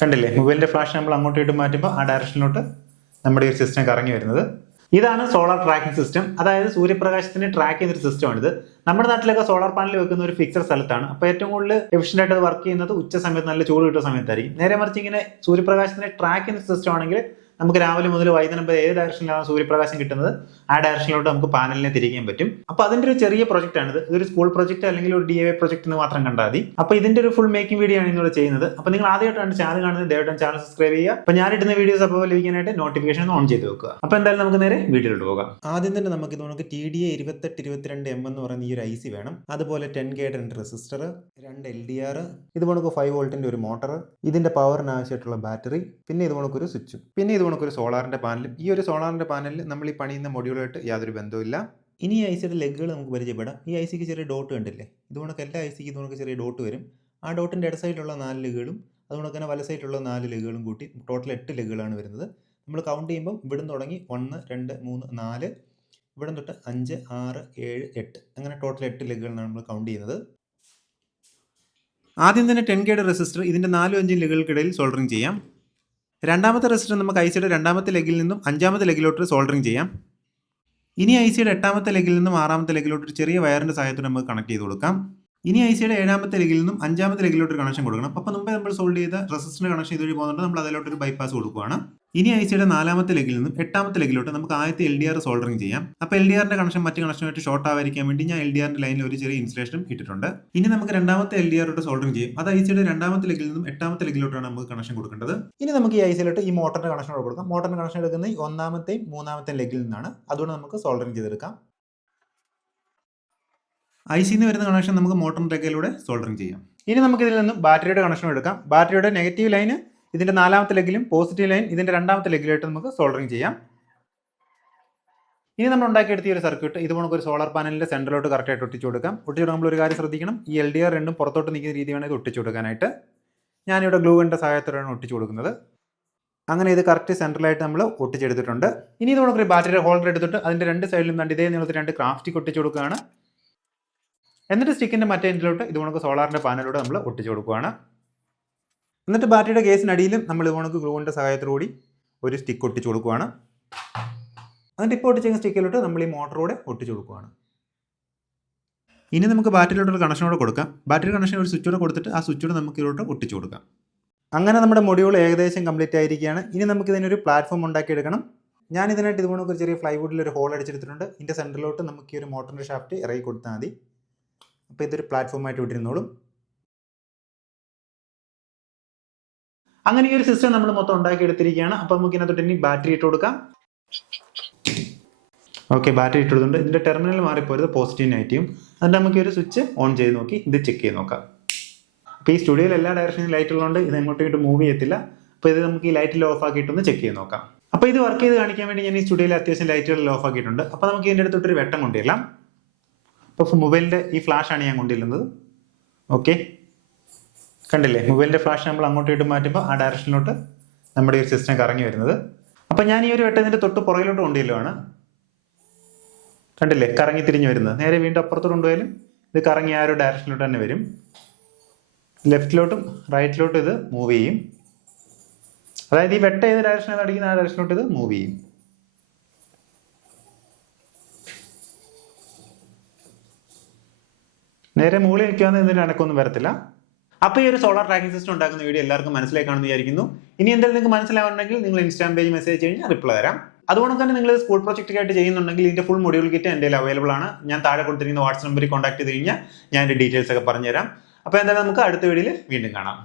കണ്ടില്ലേ, മൊബൈലിന്റെ ഫ്ലാഷ് നമ്മൾ അങ്ങോട്ട് മാറ്റുമ്പോൾ ആ ഡയറക്ഷനിലോട്ട് നമ്മുടെ ഈ സിസ്റ്റം കറങ്ങി വരുന്നത്. ഇതാണ് സോളാർ ട്രാക്കിംഗ് സിസ്റ്റം. അതായത് സൂര്യപ്രകാശത്തിന് ട്രാക്ക് ചെയ്യുന്ന ഒരു സിസ്റ്റമാണിത്. നമ്മുടെ നാട്ടിലൊക്കെ സോളാർ പാനൽ വെക്കുന്ന ഒരു ഫിക്സഡ് സ്ഥലത്താണ്. അപ്പോൾ ഏറ്റവും കൂടുതൽ എഫിഷ്യന്റ് ആയിട്ട് വർക്ക് ചെയ്യുന്നത് ഉച്ച സമയത്ത് നല്ല ചൂട് കിട്ടുന്ന സമയത്തായിരിക്കും. നേരെ മറിച്ച് ഇങ്ങനെ സൂര്യപ്രകാശത്തിനെ ട്രാക്ക് ചെയ്യുന്ന സിസ്റ്റം ആണെങ്കിൽ നമുക്ക് രാവിലെ മുതൽ വൈകുന്നേരം വരെ ഏത് ഡയറക്ഷനിലാണ് സൂര്യപ്രകാശം കിട്ടുന്നത് ആ ഡയറക്ഷനിലോട്ട് നമുക്ക് പാനലിനെ തിരിക്കാൻ പറ്റും. അപ്പോൾ അതിന്റെ ഒരു ചെറിയ പ്രൊജക്റ്റ് ആണിത്. ഇതൊരു സ്കൂൾ പ്രൊജക്ട് അല്ലെങ്കിൽ ഒരു DIY പ്രൊജക്ട് എന്ന് മാത്രം കണ്ടാൽ മതി. അപ്പോൾ ഇതിന്റെ ഒരു ഫുൾ മേക്കിംഗ് വീഡിയോ ആണ് ഇന്നിവിടെ ചെയ്യുന്നത്. അപ്പോൾ നിങ്ങൾ ആദ്യമായിട്ടാണ് ചാനൽ കാണുന്നത്, ദയവായിട്ട് ചാനൽ സബ്സ്ക്രൈബ് ചെയ്യുക. അപ്പോൾ ഞാനിടുന്ന വീഡിയോസ് അപ്പോൾ ലഭിക്കാനായിട്ട് നോട്ടിഫിക്കേഷൻ ഓൺ ചെയ്ത് വെക്കുക. അപ്പോൾ എന്തായാലും നമുക്ക് നേരെ വീഡിയോയിലോട്ട് പോകാം. ആദ്യം തന്നെ നമുക്ക് TDA 2822M എന്ന് പറയുന്ന ഈ ഒരു IC വേണം. അതുപോലെ 10K 2 റെസിസ്റ്റർ, 2 LDR, ഇതുപോലെ 5 വോൾട്ടിന്റെ ഒരു മോട്ടർ, ഇതിന്റെ പവറിന് ആവശ്യമായിട്ടുള്ള ബാറ്ററി, പിന്നെ ഇതുപോലെ ഒരു സ്വിച്ചും, പിന്നെ ഇതുപോലെ ഒരു സോളാറിന്റെ പാനലും. ഈ ഒരു സോളാറിന്റെ പാനലിൽ നമ്മൾ ഈ പണിയുന്ന മൊഡ്യൂളായിട്ട് യാതൊരു ബന്ധവുമില്ല. ഇനി ഈ ICയുടെ ലെഗുകൾ നമുക്ക് പരിചയപ്പെടാം. ഈ ICക്ക് ചെറിയ ഡോട്ട് കണ്ടില്ലേ, ഇതുകൊണ്ടൊക്കെ എല്ലാ ICക്ക് ഇതുകൊണ്ട് ചെറിയ ഡോട്ട് വരും. ആ ഡോട്ടിന്റെ ഇട സൈഡിലുള്ള 4 ലെഗുകളും അതുകൊണ്ട് തന്നെ വല സൈഡിലുള്ള 4 ലെഗുകളും കൂട്ടി ടോട്ടൽ 8 ലെഗുകളാണ് വരുന്നത്. നമ്മൾ കൗണ്ട് ചെയ്യുമ്പോൾ ഇവിടുന്ന് തുടങ്ങി 1 2 3 4, ഇവിടെ തൊട്ട് 5 6 7 8, അങ്ങനെ ടോട്ടൽ 8 ലെഗുകളാണ് നമ്മൾ കൗണ്ട് ചെയ്യുന്നത്. ആദ്യം തന്നെ 10K റെസിസ്റ്റർ ഇതിന്റെ 4 5 ലെഗുകൾക്കിടയിൽ സോൾഡറിങ് ചെയ്യാം. രണ്ടാമത്തെ റെസിസ്റ്റർ നമുക്ക് ICയുടെ രണ്ടാമത്തെ ലെഗിൽ നിന്നും 5ാമത്തെ ലെഗിലോട്ട് സോൾഡറിങ് ചെയ്യാം. ഇനി ICയുടെ 8ാമത്തെ ലെഗിൽ നിന്നും 6ാമത്തെ ലെഗിലോട്ട് ഒരു ചെറിയ വയറിന്റെ സഹായത്തോടെ നമുക്ക് കണക്ട് ചെയ്ത് കൊടുക്കാം. ഇനി ICയുടെ 7ാമത്തെ ലെഗിൽ നിന്നും 5ാമത്തെ ലെഗിലോട്ട് ഒരു കണക്ഷൻ കൊടുക്കണം. അപ്പോൾ മുമ്പേ നമ്മൾ സോൾവ് ചെയ്ത റെസിസ്റ്ററിന്റെ കണക്ഷൻ ഇതുവഴി പോകുന്നുണ്ട്, നമ്മൾ അതിലോട്ട് ഒരു ബൈപ്പാസ് കൊടുക്കുകയാണ്. ഇനി ICയുടെ 4ാമത്തെ ലെഗിൽ നിന്നും 8ാമത്തെ ലെഗിലോട്ട് നമുക്ക് ആദ്യത്തെ LDR സോൾഡറിങ് ചെയ്യാം. അപ്പോൾ LDRന്റെ കണക്ഷൻ മറ്റ് കണക്ഷനുമായിട്ട് ഷോർട്ട് ആവാതിരിക്കാൻ വേണ്ടി ഞാൻ LDRന്റെ ലൈനിൽ ഒരു ചെറിയ ഇൻസുലേഷനും ഇട്ടിട്ടുണ്ട്. ഇനി നമുക്ക് രണ്ടാമത്തെ LDRോട്ട് സോൾഡറിങ് ചെയ്യും. അത് ICയുടെ 2ാമത്തെ ലെഗിൽ നിന്നും 8ാമത്തെ ലെഗിലോട്ടാണ് നമുക്ക് കണക്ഷൻ കൊടുക്കേണ്ടത്. ഇനി നമുക്ക് ഈ ICയിലോട്ട് ഈ മോട്ടറിന്റെ കണക്ഷൻ കൊടുക്കാം. മോട്ടറിന്റെ കണക്ഷൻ എടുക്കുന്നത് 1ാമത്തെയും 3ാമത്തെയും ലെഗിൽ നിന്നാണ്. അതുകൊണ്ട് നമുക്ക് സോൾഡറിങ് ചെയ്തെടുക്കാം. ICന്ന് വരുന്ന കണക്ഷൻ നമുക്ക് മോട്ടറിന്റെ ലെഗിലൂടെ സോൾഡറിങ് ചെയ്യാം. ഇനി നമുക്ക് ഇതിൽ നിന്നും ബാറ്ററിയുടെ കണക്ഷൻ എടുക്കാം. ബാറ്ററിയുടെ നെഗറ്റീവ് ലൈന് ഇതിന്റെ 4ാമത്തെ ലെഗിലും പോസിറ്റീവ് ലൈൻ ഇതിന്റെ 2ാമത്തെ ലെഗിലായിട്ട് നമുക്ക് സോൾഡറിങ് ചെയ്യാം. ഇനി നമ്മൾ ഉണ്ടാക്കിയെടുത്ത ഒരു സർക്യൂട്ട് ഇതുപോലെ ഒരു സോളാർ പാനലിന്റെ സെന്ററിലോട്ട് കറക്റ്റായിട്ട് ഒട്ടിച്ചു കൊടുക്കാം. ഒട്ടിച്ചു കൊടുക്കുമ്പോൾ ഒരു കാര്യം ശ്രദ്ധിക്കണം, ഈ LDR രണ്ടും പുറത്തോട്ട് നിൽക്കുന്ന രീതി വേണം ഇത് ഒട്ടിച്ചു കൊടുക്കാനായിട്ട്. ഞാനിവിടെ ഗ്ലൂ ഗണ്ണിന്റെ സഹായത്തോടെയാണ് ഒട്ടിച്ചു കൊടുക്കുന്നത്. അങ്ങനെ ഇത് കറക്റ്റ് സെൻട്രലായിട്ട് നമ്മൾ ഒട്ടിച്ചെടുത്തിട്ടുണ്ട്. ഇനി ഇതുപോലെ ഒരു ബാറ്ററി ഹോൾഡർ എടുത്തിട്ട് അതിന്റെ 2 സൈഡിലും കണ്ട് ഇതേ നീളത്തിൽ 2 ക്രാഫ്റ്റ് ഒട്ടിച്ചു കൊടുക്കുകയാണ്. എന്നിട്ട് സ്റ്റിക്കിന്റെ മറ്റേ എൻഡിലോട്ട് ഇതുപോലെ സോളാറിന്റെ പാനലിലൂടെ നമ്മൾ ഒട്ടിച്ചു കൊടുക്കുകയാണ്. എന്നിട്ട് ബാറ്ററിയുടെ കേസിനടിയിലും നമ്മൾ ഇതുപോലെ ഗ്ലൂവിന്റെ സഹായത്തോടുകൂടി ഒരു സ്റ്റിക്ക് ഒട്ടിച്ചു കൊടുക്കുകയാണ്. എന്നിട്ട് ഇപ്പോൾ ഒട്ടിച്ച സ്റ്റിക്കിലോട്ട് നമ്മൾ ഈ മോട്ടറോടെ ഒട്ടിച്ചു കൊടുക്കുകയാണ്. ഇനി നമുക്ക് ബാറ്ററിയിലോട്ട് കണക്ഷനോടെ കൊടുക്കാം. ബാറ്ററി കണക്ഷൻ ഒരു സ്വിച്ചോടെ കൊടുത്തിട്ട് ആ സ്വിച്ചോടെ നമുക്ക് ഇതിലോട്ട് ഒട്ടിച്ചു കൊടുക്കാം. അങ്ങനെ നമ്മുടെ മൊഡ്യൂൾ ഏകദേശം കംപ്ലീറ്റ് ആയിരിക്കുകയാണ്. ഇനി നമുക്ക് ഇതിനൊരു പ്ലാറ്റ്ഫോം ഉണ്ടാക്കിയെടുക്കണം. ഞാൻ ഇതിനായിട്ട് ഇതുപോലെ ഒരു ചെറിയ ഫ്ലൈവുഡിൽ ഒരു ഹോൾ അടിച്ചെടുത്തിട്ടുണ്ട്. ഇതിന്റെ സെന്ററിലോട്ട് നമുക്ക് ഈ ഒരു മോട്ടറിന്റെ ഷാഫ്റ്റ് ഇറക്കി കൊടുത്താൽ മതി. അപ്പോൾ ഇതൊരു പ്ലാറ്റ്ഫോമായിട്ട് വിട്ടിരുന്നോളും. അങ്ങനെ ഈ ഒരു സിസ്റ്റം നമ്മൾ മൊത്തം ഉണ്ടാക്കി എടുത്തിരിക്കുകയാണ്. അപ്പോൾ നമുക്ക് ഇതിനകത്തോട്ട് ഇനി ബാറ്ററി ഇട്ട് കൊടുക്കാം. ഓക്കെ, ബാറ്ററി ഇട്ടിട്ടുണ്ട്. ഇതിന്റെ ടെർമിനൽ മാറിപ്പോയത് പോസിറ്റീവ് നെഗറ്റീവും. എന്നിട്ട് നമുക്ക് ഈ ഒരു സ്വിച്ച് ഓൺ ചെയ്ത് നോക്കി ഇത് ചെക്ക് ചെയ്ത് നോക്കാം. അപ്പോൾ ഈ സ്റ്റുഡിയോയിൽ എല്ലാ ഡയറക്ഷനിലും ലൈറ്റ് ഉള്ളതുകൊണ്ട് ഇത് എങ്ങോട്ടേക്ക് മൂവ് ചെയ്യത്തില്ല. അപ്പോൾ ഇത് നമുക്ക് ഈ ലൈറ്റിൽ ഓഫ് ആക്കിയിട്ടൊന്ന് ചെക്ക് ചെയ്ത് നോക്കാം. അപ്പോൾ ഇത് വർക്ക് ചെയ്ത് കാണിക്കാൻ വേണ്ടി ഞാൻ ഈ സ്റ്റുഡിയോയിൽ അത്യാവശ്യം ലൈറ്റുകളിൽ ഓഫ് ആക്കിയിട്ടുണ്ട്. അപ്പോൾ നമുക്ക് ഇതിൻ്റെ അടുത്തൊരു വെട്ടം കൊണ്ടുവരാം. അപ്പോൾ മൊബൈലിന്റെ ഈ ഫ്ലാഷ് ആണ് ഞാൻ കൊണ്ടുവരുന്നത്. ഓക്കെ, കണ്ടില്ലേ, മൊബൈലിന്റെ ഫ്ലാഷ് നമ്മൾ അങ്ങോട്ട് മാറ്റുമ്പോൾ ആ ഡയറക്ഷനിലോട്ട് നമ്മുടെ ഈ സിസ്റ്റം കറങ്ങി വരുന്നത്. അപ്പോൾ ഞാൻ ഈ ഒരു വെട്ടത്തിന്റെ തൊട്ട് പുറകിലോട്ട് കൊണ്ടുവരുവാണ്. കണ്ടില്ലേ, കറങ്ങി തിരിഞ്ഞു വരുന്നത്. നേരെ വീണ്ടും അപ്പുറത്തോട്ട് കൊണ്ടുപോയാലും ഇത് കറങ്ങി ആ ഒരു ഡയറക്ഷനിലോട്ട് തന്നെ വരും. ലെഫ്റ്റിലോട്ടും റൈറ്റിലോട്ടും ഇത് മൂവ് ചെയ്യും. അതായത് ഈ വെട്ട ഏത് ഡയറക്ഷനിൽ അടിക്കുന്ന ആ ഡയറക്ഷനിലോട്ട് ഇത് മൂവ് ചെയ്യും. നേരെ മുകളിൽ നിൽക്കാന്ന് ഇതിന് അനക്കൊന്നും വരത്തില്ല. അപ്പോൾ ഈ ഒരു സോളാർ ട്രാക്കിംഗ് സിസ്റ്റം ഉണ്ടാക്കുന്ന വീഡിയോ എല്ലാവർക്കും മനസ്സിലായി കാണുമെന്ന് വിചാരിക്കുന്നു. ഇനി എന്തെങ്കിലും നിങ്ങൾക്ക് മനസ്സിലാവുന്നുണ്ടെങ്കിൽ നിങ്ങൾ ഇൻസ്റ്റാഗ്രാം പേജ് മെസ്സേജ് കഴിഞ്ഞാൽ റിപ്ലൈ തരാം. അതുകൊണ്ട് തന്നെ നിങ്ങൾ സ്കൂൾ പ്രൊജക്റ്റ് ചെയ്യുന്നുണ്ടെങ്കിൽ ഇതിന്റെ ഫുൾ മൊഡ്യൂൾ കിറ്റ് എൻ്റെ അവൈലബിൾ ആണ്. ഞാൻ താഴെ കൊടുത്തിരിക്കുന്ന വാട്സ്ആപ്പ് നമ്പറിൽ കോൺടാക്ട് ചെയ്ത് കഴിഞ്ഞാൽ ഞാൻ എൻ്റെ ഡീറ്റെയിൽസ് ഒക്കെ പറഞ്ഞുതരാം. അപ്പോൾ എന്തായാലും നമുക്ക് അടുത്ത വീഡിയോയിൽ വീണ്ടും കാണാം.